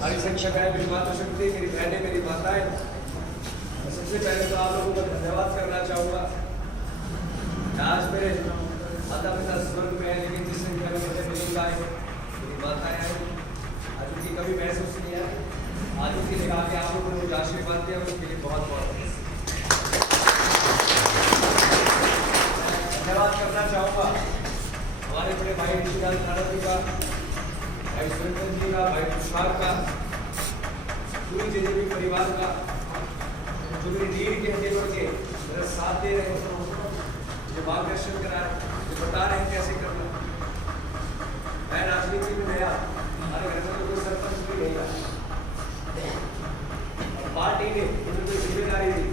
हमारी संख्या है, मेरी मातृशक्ति, मेरी बहनें, मेरी माताएं, मैं सबसे पहले तो आप लोगों का धन्यवाद करना चाहूँगा। आज मेरे माता पिता स्वर्ग में है, लेकिन जिस संख्या में मेरे बुजुर्ग आए, मेरी माताएं आई, आज उनकी कभी महसूस नहीं है। आज उनकी निगाह के आप लोगों ने मुझे आशीर्वाद दिया, उसके लिए बहुत बहुत धन्यवाद करना चाहूँगा हमारे बड़े भाई ऋषिलाल थाना जी का, भाई सुरेंद्र जी का, भाई तुषार का, पूरी जेजेपी परिवार का, जो मेरी रीढ़ के हड्डी पर के मेरा साथ दे रहे हैं, जो मार्गदर्शन करा रहे हैं, जो बता रहे हैं कैसे करना। मैं राजनीति में नया, हमारे घर में कोई सरपंच भी नहीं रहा, पार्टी ने मुझे कोई जिम्मेदारी दी,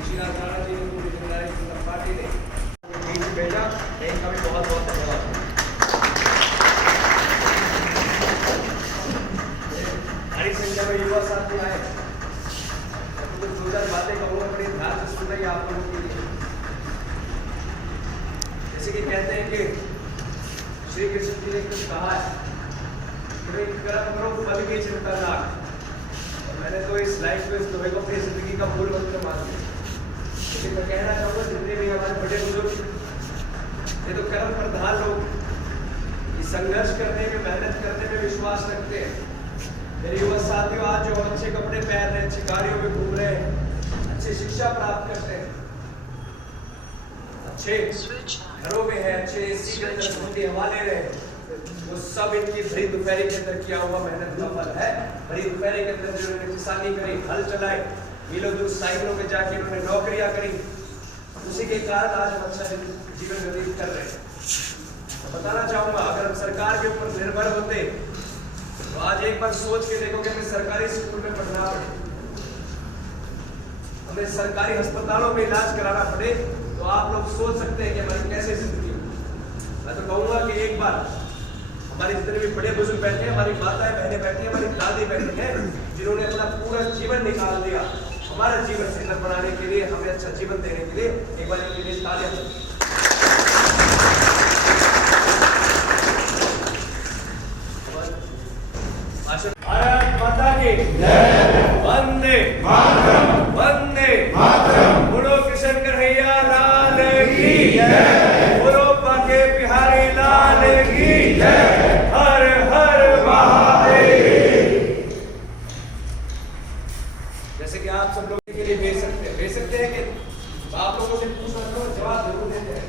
ऋषिलाल थाना जी ने पूरी जिम्मेदारी पार्टी ने भेजा, इनका भी बहुत बहुत धन्यवाद। हमारी संख्या में युवा साथी आए, तो दो चार बातें कहूँगा, बड़ी ध्यान से सुनाइए आप लोगों के लिए। जैसे कि कहते हैं कि श्री कृष्ण जी ने कुछ कहा है कि कर्म करो फल की चिंता ना, और मैंने तो इस लाइफ में इस दोहे को अपनी जिंदगी का मूल मंत्र मान लिया। लेकिन मैं कहना चाहूँगा, जितने भी हमारे बड़े बुजुर्ग, ये तो कर्म प्रधान लोग, संघर्ष करने में, मेहनत करने में विश्वास रखते हैं। मेरे युवा साथियों, आज जो अच्छे कपड़े पहन रहे हैं, अच्छी गाड़ियों में घूम रहे हैं, अच्छी शिक्षा प्राप्त करते हैं, अच्छे घरों में है, अच्छे एसी के अंदर ठंडी हवा ले रहे हैं, वो सब इनकी भरी दोपहरी के अंदर किया हुआ मेहनत का फल है। भरी दोपहरी के अंदर जिन्होंने किसानी करी, हल चलाए, मिलों दूर साइकिलों में जाके उन्होंने नौकरियां करी, उसी के कारण आज हम अच्छा जीवन व्यतीत कर रहे हैं। बताना चाहूंगा, अगर हम सरकार के ऊपर निर्भर होते तो आज एक बार सोच के देखो कि हमें सरकारी स्कूल में पढ़ना पड़े, हमें सरकारी अस्पतालों में इलाज कराना पड़े, तो आप लोग सोच सकते हैं कि हमारी कैसे जिंदगी। मैं तो कहूंगा कि एक बार हमारे जितने भी बड़े बुजुर्ग बैठे हैं, हमारी माताएं बहनें बैठी हैं, हमारी दादी बैठी हैं, जिन्होंने अपना पूरा जीवन निकाल दिया हमारा जीवन सुंदर बनाने के लिए, हमें अच्छा जीवन देने के लिए, एक बार इनके लिए तालियां। भारत माता की जय, वंदे मातरम, वंदे मातरम, बोलो कृष्ण कन्हैया लाल की जय, बोलो बाके बिहारी लाल की जय, हर हर महादेव। जैसे कि आप सब लोग के लिए भेज सकते हैं कि आप लोगों से पूछना तो जवाब जरूर देते हैं।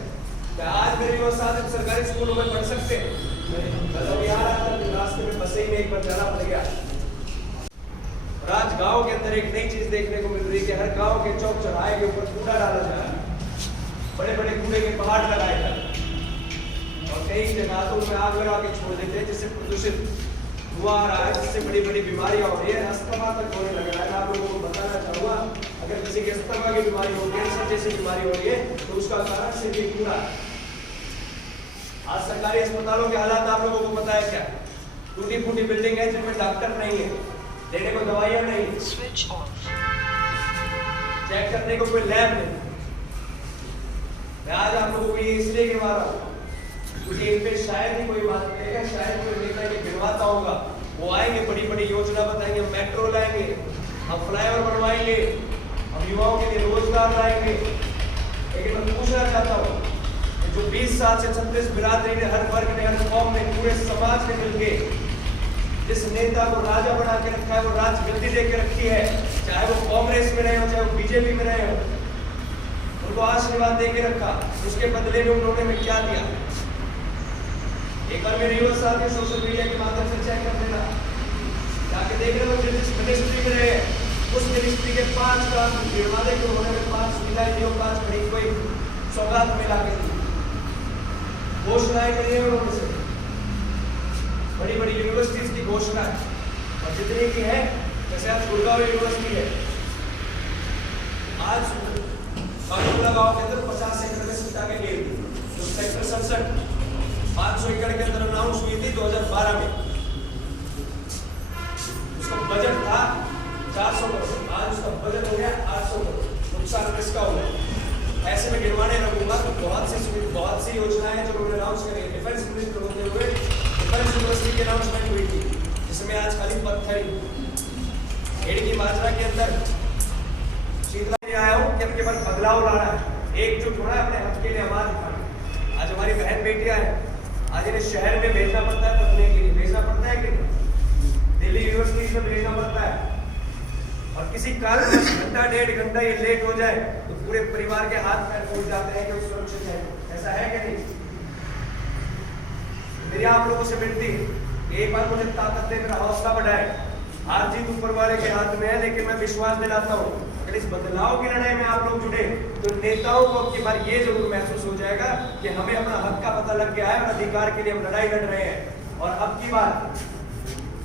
क्या आज मेरे युवा साथी सरकारी स्कूलों में पढ़ सकते हैं? मतलब यहाँ रास्ते में बसे ही में एक बार जाना पड़ गया। और आज गांव के अंदर एक नई चीज देखने को मिल रही है कि हर गांव के चौक चौराहे के ऊपर कूड़ा डाला जा रहा है, बड़े बड़े कूड़े के पहाड़ लगाए जा रहे हैं, और कई जगहों में आग लगा के छोड़ देते हैं, जिससे प्रदूषित धुआं आ रहा है, जिससे बड़ी बड़ी बीमारियां हो रही है, अस्थमा तक होने लग रहा है। मैं आप लोगों को बताना चाहूंगा, अगर किसी के अस्थमा की बीमारी हो, कैंसर जैसी बीमारी हो रही है, तो उसका कारण सिर्फ ये कूड़ा है। आज सरकारी अस्पतालों के हालात आप लोगों को पता है क्या? टूटी फूटी बिल्डिंग है, जिनमें डॉक्टर नहीं है, देने को दवाइयां नहीं, स्विच ऑफ, चेक करने को कोई लैब नहीं। मैं आज आप लोगों को ये इसलिए गिरवा रहा हूँ क्योंकि इन पे शायद ही कोई बात करेगा, शायद कोई नेता ये गिरवाता होगा, वो आएंगे, बड़ी बड़ी योजना बताएंगे, मेट्रो लाएंगे, हम फ्लाईओवर बनवाएंगे, हम युवाओं के लिए रोजगार लाएंगे। लेकिन मैं पूछना चाहता हूँ, जो 20 साल से 36 बिरादरी ने, हर वर्ग ने, हर कौम ने, पूरे समाज ने मिलकर जिस नेता को राजा बना के रखा है, वो राजगद्दी दे के रखी है, चाहे वो कांग्रेस में रहे हो, चाहे वो बीजेपी में रहे हो, उनको आशीर्वाद दे के रखा, उसके बदले में उन्होंने में क्या दिया? एक बार मेरे युवा साथी सोशल मीडिया के माध्यम से चेक कर लेना, जाके देख रहे हो जिस मिनिस्ट्री में रहे, उस मिनिस्ट्री के 5 काम गिरवाने के होने में 5 सुविधाएं दी, 5 बड़ी कोई सौगात मिला के दी, घोषणाएं करी है उन्होंने से, बड़ी बड़ी यूनिवर्सिटीज की घोषणा है, और जितनी की है, जैसे आज गुड़गांव यूनिवर्सिटी है, आज कानूला गांव के अंदर 50 एकड़ में शिक्षा के लिए जो सेक्टर 67 500 एकड़ के अंदर अनाउंस हुई थी 2012 में, उसका बजट था 400 करोड़, आज उसका बजट हो गया 800 करोड़। नुकसान किसका हुआ? ऐसे में गिरवाने लगूंगा तो बहुत सी योजनाएं जो उन्होंने अनाउंस करी, डिफेंस मिनिस्टर होते हुए डिफेंस यूनिवर्सिटी की अनाउंसमेंट हुई थी, जिसमें इसमें आज खाली पत्थर ही खेड़ की माजरा के अंदर शीतला में आया हूँ कि उनके ऊपर बदलाव लाना है, एकजुट होना है, अपने हक के लिए आवाज उठानी। आज हमारी बहन बेटियां हैं, आज इन्हें शहर में भेजना पड़ता है पढ़ने के लिए, भेजना पड़ता है कि दिल्ली यूनिवर्सिटी में भेजना पड़ता है, और किसी कारण घंटा डेढ़ घंटा ये लेट हो जाए तो पूरे परिवार के हाथ पैर टूट जाते हैं कि वो सुरक्षित है। ऐसा है कि नहीं? मेरी आप लोगों से विनती है, एक बार मुझे ताकत दे, मेरा हौसला बढ़ाए। हार जीत ऊपर वाले के हाथ में है, लेकिन मैं विश्वास दिलाता हूँ अगर इस बदलाव की लड़ाई में आप लोग जुड़े तो नेताओं को अब की बार ये जरूर महसूस हो जाएगा कि हमें अपना हक का पता लग गया है और अधिकार के लिए हम लड़ाई लड़ रहे हैं। और अब की बार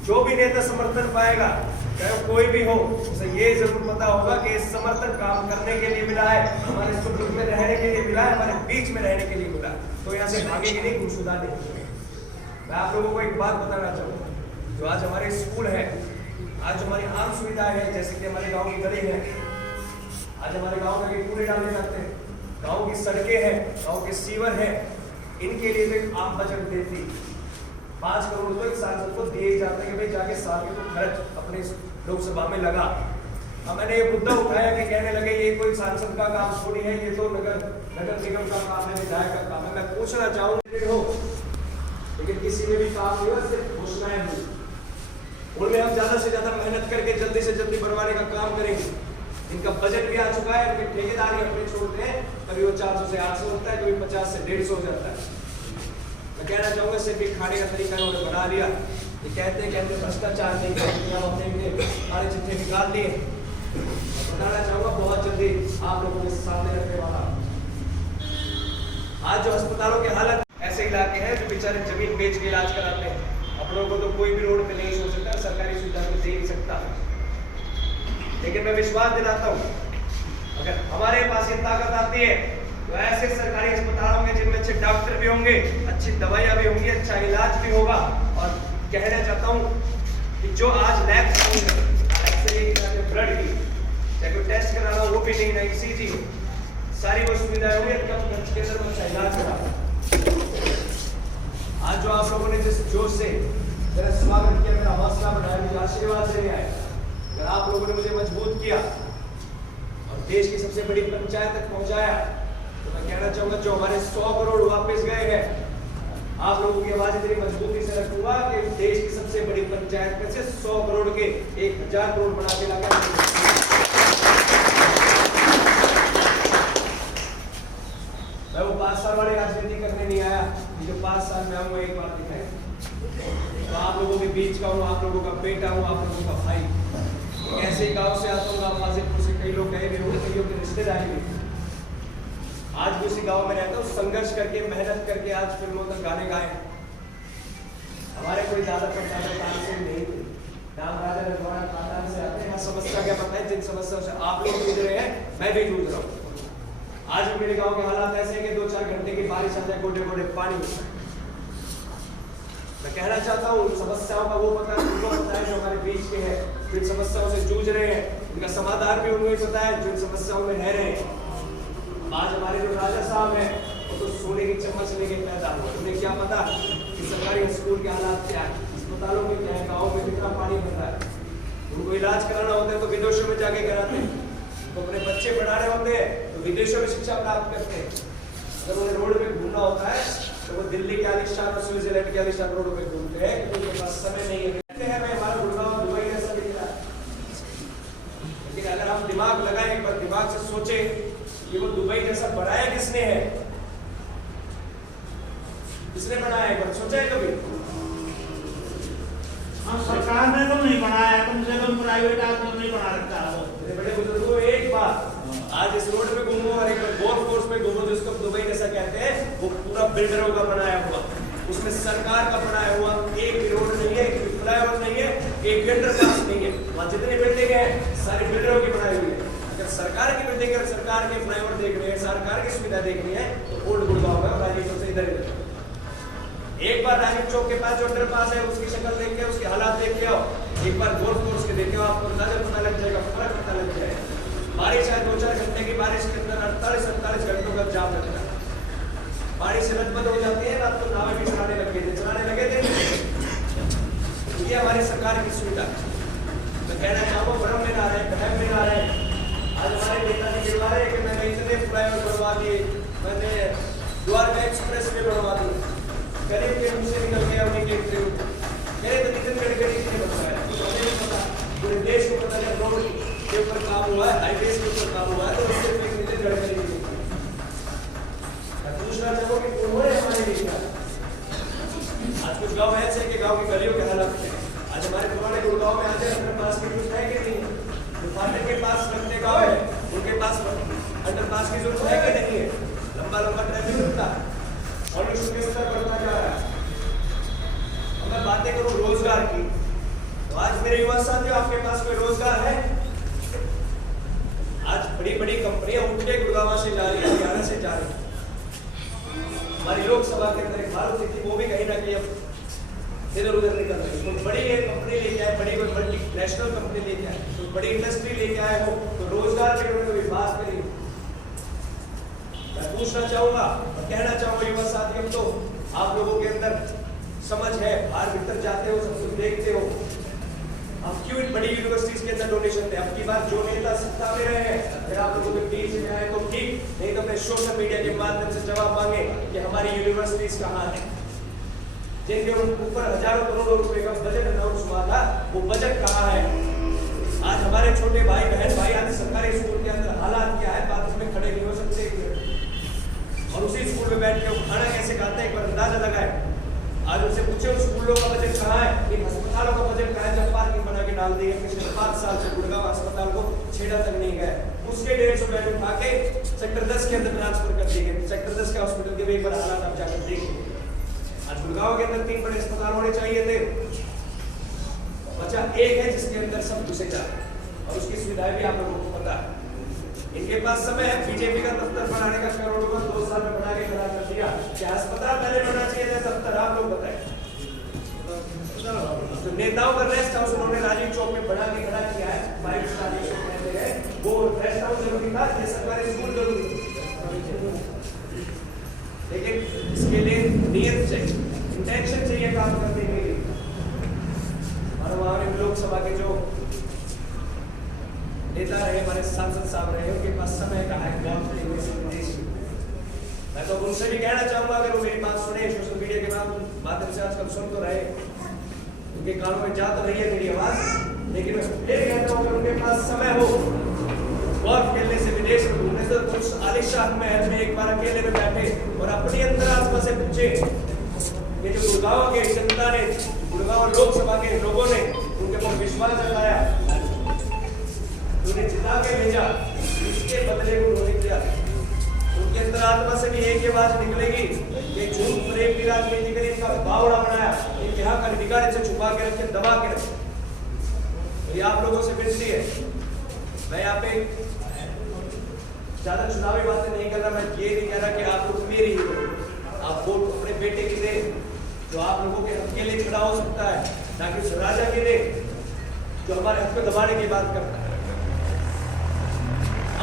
जो भी नेता समर्थन पाएगा, चाहे कोई भी हो, उसे ये जरूर पता होगा कि इस समर्थन काम करने के लिए मिला है, हमारे सुख दुख में रहने के लिए मिला है, हमारे बीच में रहने के लिए मिला, तो यहाँ से भागेगी नहीं, गुमशुदा नहीं। मैं आप लोगों को एक बात बताना चाहूँगा, जो आज हमारे स्कूल है, आज हमारी आम सुविधाएं हैं, जैसे कि हमारे गांव की गली है, आज हमारे गांव में पूरे डाले जाते हैं, गांव की सड़कें हैं, गांव के सीवर हैं, इनके लिए तो एक आम बजट देती 5 करोड़ तो एक सांसद को दिए जाते हैं कि भाई जाके साल के तो खर्च अपने लोकसभा में लगा। अब मैंने ये मुद्दा उठाया कि कहने लगे ये कोई सांसद का काम थोड़ी है, ये तो नगर निगम का काम है, विधायक का काम है। मैं पूछना चाहूँगा, लेकिन किसी में भी काम नहीं है, सिर्फ घोषणाएं हुई, उनमें हम ज्यादा से ज्यादा मेहनत करके जल्दी से जल्दी बनवाने का काम करेंगे। इनका बजट भी आ चुका है, इनके ठेकेदारी अपने छोड़ते हैं, कभी वो 400 से 800 होता है, कभी 50 से 150 हो जाता है। मैं कहना चाहूंगा सिर्फ एक खाने का तरीका उन्होंने बना लिया, ये कहते हैं भ्रष्टाचार नहीं करते, हम अपने सारे चिट्ठे निकाल लिए। बताना चाहूंगा बहुत जल्दी आप लोगों के सामने रखने वाला। आज जो अस्पतालों की हालत, ऐसे इलाके हैं जो बेचारे जमीन बेच के इलाज कराते हैं, अपनों को तो कोई भी रोड पे नहीं सो सकता, सरकारी सुविधा में दे नहीं सकता। लेकिन मैं विश्वास दिलाता हूँ अगर हमारे पास ये ताकत आती है तो ऐसे सरकारी अस्पतालों में जिनमें अच्छे डॉक्टर भी होंगे, अच्छी दवाइयाँ भी होंगी, अच्छा इलाज भी होगा। और कहना चाहता हूँ कि जो आज लैब ब्लड की चाहे कोई टेस्ट कराना वो भी नहीं, नहीं ईसीजी, सारी वो सुविधाएं होंगी, कम खर्च के अंदर अच्छा इलाज करा। आज जो आप लोगों ने जिस जोश से मेरा स्वागत किया, मेरा हौसला बढ़ाया, मुझे आशीर्वाद देने आए, अगर आप लोगों ने मुझे मजबूत किया और देश की सबसे बड़ी पंचायत तक पहुंचाया, तो मैं कहना चाहूंगा जो हमारे 100 करोड़ वापस गए हैं, आप लोगों की आवाज इतनी मजबूती से रखूंगा कि देश की सबसे बड़ी पंचायत में से 100 करोड़ के 1000 करोड़ बना के लाकर मैं वो 5 साल वाली राजनीति करने नहीं आया, जो 5 साल में आऊंगा एक बात दिखाए, तो आप लोगों के बीच का हूँ, आप लोगों का बेटा हूँ, आप लोगों का भाई। ऐसे गांव से आता हूँ, गाजीपुर से कई लोग गए भी होंगे, कईयों के रिश्तेदारी भी। आज भी उसी गांव में रहता हूँ, संघर्ष करके मेहनत करके आज फिल्मों तक गाने गाए। हमारे कोई ज्यादा खानदान से नहीं थे, नाम राजा रघुवंश खानदान से आते हैं। समस्या क्या पता है, जिन समस्याओं से आप लोग जूझ रहे हैं, मैं भी जूझ रहा हूँ। आज भी मेरे गांव के हालात ऐसे हैं कि 2-4 घंटे की बारिश आ जाए, गोटे गोटे पानी होता है। मैं कहना चाहता हूँ समस्याओं का वो पता है, उनको पता है जो हमारे बीच के हैं, जो इन समस्याओं से जूझ रहे हैं, उनका समाधान भी उनको ही पता है जो इन समस्याओं में रह रहे हैं। आज हमारे जो राजा साहब हैं वो तो सोने की चम्मच लेके पैदा हुए, उन्हें क्या पता कि सरकारी स्कूल के हालात क्या है, अस्पतालों में क्या है, गाँव में कितना पानी भर रहा है। उनको इलाज कराना होता है तो विदेशों में जाके कराते हैं, तो अपने बच्चे पढ़ाने होते हैं तो विदेशों में शिक्षा प्राप्त करते हैं। अगर उन्हें रोड पे घूमना होता है तो वो दिल्ली के आलिशान और स्विट्जरलैंड के आलिशान रोड पे घूमते हैं, क्योंकि उनके पास समय नहीं है। मैं हमारा गुड़गांव दुबई जैसा दिख रहा है, लेकिन अगर हम दिमाग लगाएं, एक बार दिमाग से सोचे कि वो दुबई जैसा बनाया किसने है, किसने बनाया, एक बार सोचा है कभी? सरकार ने तो नहीं बनाया, कम से कम प्राइवेट आदमी नहीं बना रखा है। बड़े बुजुर्गों एक बात, आज इस रोड पे घूमो और एक गोल्फ कोर्स पे घूमो, जिसको दुबई जैसा कहते हैं, वो पूरा बिल्डरों का बनाया हुआ, उसमें सरकार का बनाया हुआ एक भी रोड नहीं है, एक फ्लाईओवर नहीं है, एक बिल्डर पास नहीं है। वहाँ जितनी बिल्डिंग है सारी बिल्डरों की बनाई हुई है। अगर सरकार की बिल्डिंग है, सरकार के फ्लाईओवर देख रहे हैं, सरकार की सुविधा देख रही है, तो ओल्ड गुड़गांव है, राजीव से इधर इधर। एक बार राजीव चौक के पास जो अंडर पास है उसकी शक्ल देख के, उसके हालात देख के आओ, एक बार गोल्फ कोर्स के देखे हो, आपको अंदाजा पता लग जाएगा, फर्क पता लग जाएगा। बारिश है, 2-4 घंटे की बारिश के अंदर 48-48 घंटों का जाम लगता है। बारिश से लटपट हो जाती है, रात को नावें भी चलाने लगे थे, ये हमारी सरकार की सुविधा। मैं कहना चाहूँगा भ्रम में ना रहे, बहम में ना रहे। आज हमारे नेताजी गिरवा रहे कि मैंने इतने फ्लाईओवर बनवा दिए, मैंने द्वारका एक्सप्रेस वे बनवा दी, गरीब के मुंह से निकल गया उन्हीं के इंटरव्यू। मेरे तो नितिन गडकरी ने बताया, मुझे नहीं पता, पूरे देश को पता है रोड के ऊपर काम हुआ है, हाईवेज के ऊपर काम हुआ है, तो उससे एक नितिन गडकरी ने पूछना चाहूँ कि उन्होंने हमारे लिए किया। आज कुछ गाँव ऐसे हैं कि गाँव की गलियों के हालात है। आज हमारे पुराने गुड़गांव में आते हैं, पास की कुछ है कि नहीं, जो फाटक के पास लगते गाँव है उनके पास अंडरपास की जरूरत है कि नहीं है, लंबा लंबा ट्रैफिक होता है और इसके स्तर बढ़ता जा रहा है। अब मैं बातें करूं रोजगार की, तो आज मेरे युवा साथियों आपके पास कोई रोजगार है? आज बड़ी बड़ी कंपनियां उठ के गुड़गांव से जा रही है, हरियाणा से जा रही है। हमारी लोकसभा के अंदर एक मारुति थी, वो भी कहीं ना कहीं अब इधर उधर निकल रही है। तो बड़ी एक कंपनी लेके आए, बड़ी कोई मल्टीनेशनल कंपनी लेके आए, तो बड़ी इंडस्ट्री लेके आए हो, तो रोजगार के उन्होंने विकास करी। मैं पूछना चाहूंगा और कहना चाहूंगा युवा साथियों, तो आप लोगों के अंदर समझ है, बाहर भीतर जाते हो, सब कुछ देखते हो, हम क्यों इन बड़ी यूनिवर्सिटीज के अंदर डोनेशन दें? अब की बार जो नेता सत्ता में रहे हैं, अगर आप लोगों के बीच में आए तो ठीक, नहीं तो अपने सोशल मीडिया के माध्यम से जवाब मांगे कि हमारी यूनिवर्सिटीज कहाँ है, जिनके ऊपर हजारों करोड़ों रुपए का बजट अनाउंस हुआ था, वो बजट कहाँ है? आज हमारे छोटे भाई बहन भाई आज सरकारी स्कूल के अंदर हालात क्या है, बात इसमें खड़े नहीं हो सकते, और उसी स्कूल में बैठ के वो खाना कैसे खाते हैं एक बार अंदाजा लगाए। आज उनसे पूछे उन स्कूलों का बजट कहाँ है, इन अस्पतालों का बजट कहाँ है, जब पार्किंग बना के डाल दी है, पिछले 5 साल से गुड़गांव अस्पताल को छेड़ा तक नहीं गया, उसके 150 बेड उठा के सेक्टर 10 के अंदर ट्रांसफर कर दिए गए। सेक्टर 10 के हॉस्पिटल के भी एक बार हालात आप जाकर देखिए। आज गुड़गांव के अंदर 3 बड़े अस्पताल होने चाहिए थे, बचा एक है जिसके अंदर सब घुसे जा रहे हैं, और उसकी सुविधाएं भी आप लोगों को पता है। इनके पास समय है, बीजेपी का दफ्तर बनाने का करोड़ों का 2 साल में बना के खड़ा कर दिया। क्या अस्पताल पहले बनना चाहिए था दफ्तर? आप लोग बताएं। तो नेताओं का रेस्ट हाउस उन्होंने राजीव चौक में बना के खड़ा किया है, 5 स्टार कहते हैं, वो रेस्ट हाउस जरूरी था, ये सरकारी स्कूल जरूरी था, लेकिन इसके लिए नियत चाहिए, इंटेंशन चाहिए काम करने के लिए। और हमारे लोकसभा के जो नेता रहे, हमारे सांसद साहब रहे, उनके पास समय का है, मैं तो उनसे भी कहना चाहूंगा अगर वो मेरी बात सुने, सोशल मीडिया के माध्यम से आजकल सुन तो रहे, उनके कानों में जा तो रही है मेरी आवाज, लेकिन मैं फिर कहता हूँ अगर उनके पास समय हो, गोल्फ खेलने से विदेश में घूमने से, तो उस आलिशान महल में एक बार अकेले में बैठे और अपनी अंतरात्मा से पूछे कि जो गुड़गांव के जनता ने, गुड़गांव लोकसभा के लोगों ने उनके ऊपर विश्वास जताया, उन्हें जिता के भेजा, इसके बदले को उन्होंने किया। उनके अंतरात्मा से भी एक ही आवाज निकलेगी कि झूठ प्रेम की राजनीति कर इनका बावड़ा बनाया, इनके यहाँ का अधिकार इसे छुपा के रखे, दबा के रखे। तो ये आप लोगों से विनती है, मैं यहाँ पे ज्यादा चुनावी बातें नहीं कर रहा, मैं ये नहीं कह रहा कि आप लोग मेरी ही हो, आप वोट अपने बेटे की दे जो आप लोगों के हक के लिए खड़ा हो सकता है, ना कि उस राजा की दे जो हमारे हक को दबाने की बात करता है।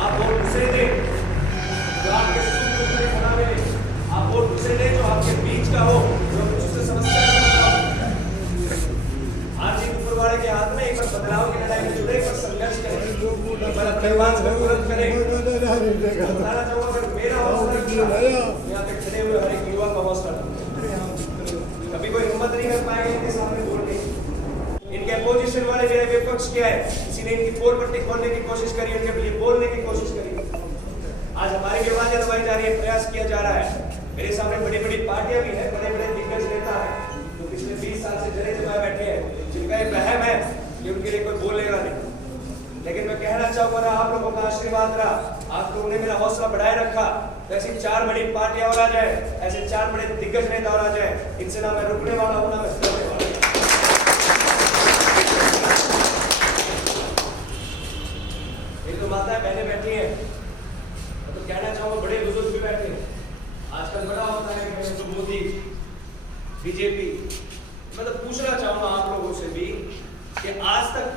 आप वोट उसे दें जो आपके सुख दुख में खड़ा मिले, आप वोट उसे दें जो आपके बीच का हो, जो कुछ उससे समस्या आर्थिक ऊपरवाड़े के हाथ में एक बार बदलाव की लड़ाई में जुड़े, एक बार संघर्ष करें, एक बार अपने बात को तुरंत करें। बताना चाहूँगा अगर मेरा हौसला यहाँ पे खड़े हुए हर एक युवा का हौसला, कभी कोई हिम्मत नहीं कर पाएगा इनके सामने बोलने। इनके अपोजिशन वाले मेरे विपक्ष क्या है, किसी ने इनकी पोल पट्टी खोलने की कोशिश करी, इनके लिए बोलने की कोशिश करी। आज हमारी भी आवाजें दबाई जा रही है, प्रयास किया जा रहा है। मेरे सामने बड़ी बड़ी पार्टियां भी हैं, बड़े बड़े दिग्गज नेता हैं जो पिछले 20 साल से जरे जमाए बैठे हैं, जिनका एक वहम है कि उनके लिए कोई बोलेगा नहीं। लेकिन मैं कहना चाहूंगा आप लोगों का आशीर्वाद रहा, आप लोगों ने मेरा हौसला बढ़ाए रखा, तो ऐसी 4 बड़ी पार्टियां और आ जाए, ऐसे 4 बड़े दिग्गज नेता और आ जाए, इनसे ना मैं रुकने वाला हूं, ना मैं छोड़ने वाला हूं। माताएं बहनें बैठी हैं, तो कहना चाहूंगा बड़े बुजुर्ग भी बैठे हैं। आजकल बड़ा होता है कि तो मोदी बीजेपी, मैं तो पूछना चाहूंगा आप लोगों से भी कि आज तक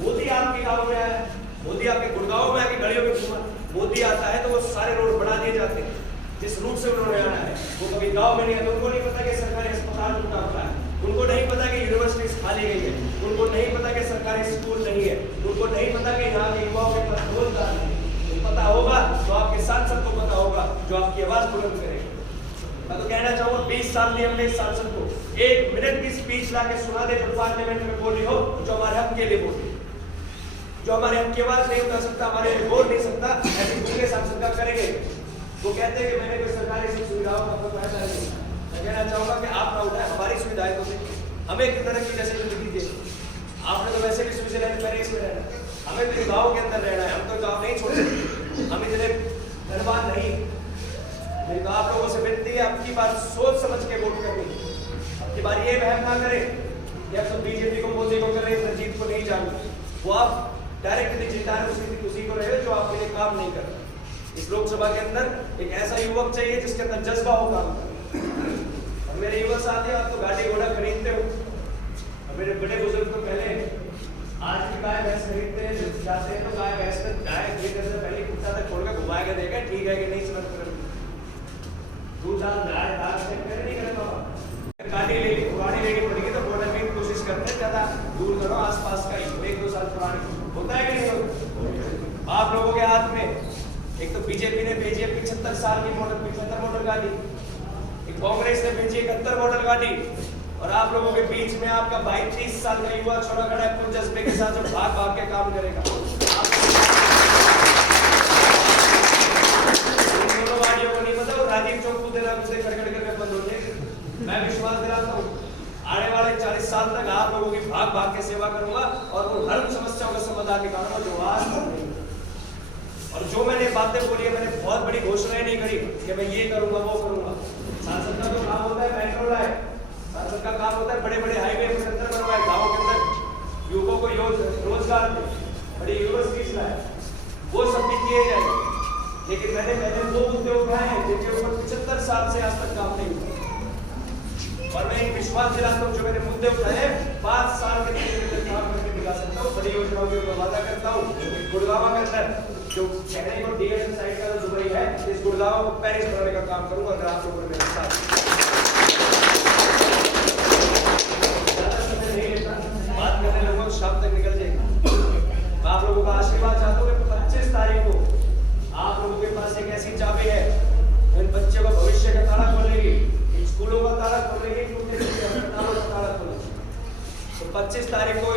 मोदी आपके गांव में आया, मोदी आपके गुड़गांव में आके गलियों में घूमा, मोदी आता है तो वो सारे रोड बना दिए जाते हैं जिस रूट से उन्होंने आना है, वो कभी गांव में नहीं है, तो उनको नहीं पता कि सरकारी अस्पताल उनका होता है। उनको नहीं पता कि यूनिवर्सिटीज खाली गई है, उनको नहीं पता कि सरकारी स्कूल नहीं है, उनको नहीं पता कि यहाँ के युवाओं के पास रोजगार नहीं है। पता होगा तो आपके सांसद को पता होगा जो आपकी आवाज बुलंद करेगा। मैं तो कहना चाहूंगा 20 साल में हमने इस सांसद को 1 मिनट की स्पीच ला के सुना दे जो पार्लियामेंट में बोली हो, जो हमारे हक के लिए बोली, जो हमारे हक की आवाज नहीं उठा सकता, हमारे लिए बोल नहीं सकता, ऐसे दूसरे सांसद का करेंगे। वो कहते हैं कि मैंने कोई सरकारी सुविधाओं का कोई फायदा नहीं। मैं कहना चाहूंगा कि आप ना उठाए, हमारी सुविधाएं तो देखिए, हमें किस तरह की जैसे जिंदगी दी। आपने तो वैसे भी स्विट्जरलैंड पेरिस में रहना, हमें तो गाँव के अंदर रहना है, हम तो गाँव नहीं छोड़ सकते, हम इतने धनवान नहीं। मेरी तो आप लोगों से विनती है, आपकी बात सोच समझ के वोट करनी। आपकी बार ये वहम ना करें कि आप तो बीजेपी को मोदी को कर रहे हैं, रंजीत को नहीं जानते। वो आप डायरेक्टली जिता रहे उसी को रहे जो आपके लिए काम नहीं कर रहा। इस लोकसभा के अंदर एक ऐसा युवक चाहिए जिसके अंदर जज्बा हो काम करने। और मेरे युवा साथी, आप तो गाड़ी घोड़ा खरीदते हो, और मेरे बड़े बुजुर्ग तो पहले आज भी गाय भैंस खरीदते हैं, जाते हैं तो गाय भैंस में गाय खरीदने से पहले कुत्ता तक छोड़ के घुमा के देखा ठीक है कि नहीं समझ कर दूध दाल गाय दाल से पहले नहीं करता। गाड़ी लेनी पड़ेगी तो बॉर्डर में कोशिश करते हैं ज्यादा दूर करो, आसपास का ही 1-2 साल पुरानी होता है कि नहीं होता। आप लोगों के हाथ में एक तो बीजेपी ने भेजी है 75 साल की मॉडल 75 मॉडल गाड़ी, एक कांग्रेस ने भेजी 71 मॉडल गाड़ी, और आप लोगों के बीच में आपका भाई 30 साल का युवा छोड़ा खड़ा है पूरे जज्बे के साथ जो भाग भाग के काम करेगा। दोनों गाड़ियों को नहीं पता, राजीव चौक को देना उसे खड़खड़ करके बंद हो जाएगी। मैं विश्वास दिलाता हूँ आने वाले 40 साल तक आप लोगों की भाग भाग के सेवा करूंगा और वो हर समस्याओं का समाधान निकालूंगा जो आज तक नहीं। और जो मैंने बातें बोली है, मैंने बहुत बड़ी घोषणाएं नहीं करी कि मैं ये करूंगा वो करूंगा। सांसद का तो काम होता है मेट्रो लाए, सांसद का काम होता है बड़े बड़े हाईवे सेंटर बनवाए, गाँव के अंदर युवकों को रोजगार दे, बड़ी यूनिवर्सिटीज लाए, वो सब भी किए जाएंगे। लेकिन मैंने पहले वो मुद्दे उठाए हैं जिनके ऊपर 75 साल से आज तक काम नहीं हुआ। और मैं एक विश्वास दिलाता हूँ जो मैंने मुद्दे उठाए हैं 5 साल के अंदर काम करके दिखा सकता हूँ। बड़ी योजनाओं के ऊपर वादा करता हूँ। गुड़गांव के अंदर जो चेन्नई और डीएस साइड का जो दुबई है, इस गुड़गांव को पेरिस बनाने का काम करूंगा अगर आप लोगों ने मेरे साथ। ज्यादा समय नहीं लेता, बात करने लगूंगा शाम तक निकल जाएगी। मैं आप लोगों का आशीर्वाद चाहता हूँ कि 25 तारीख को आप लोगों के पास एक ऐसी चाबी है इन बच्चों का भविष्य का ताला खोलेगी, इन स्कूलों का ताला खोलेगी, अस्पतालों का ताला खोलेगी। तो 25 तारीख को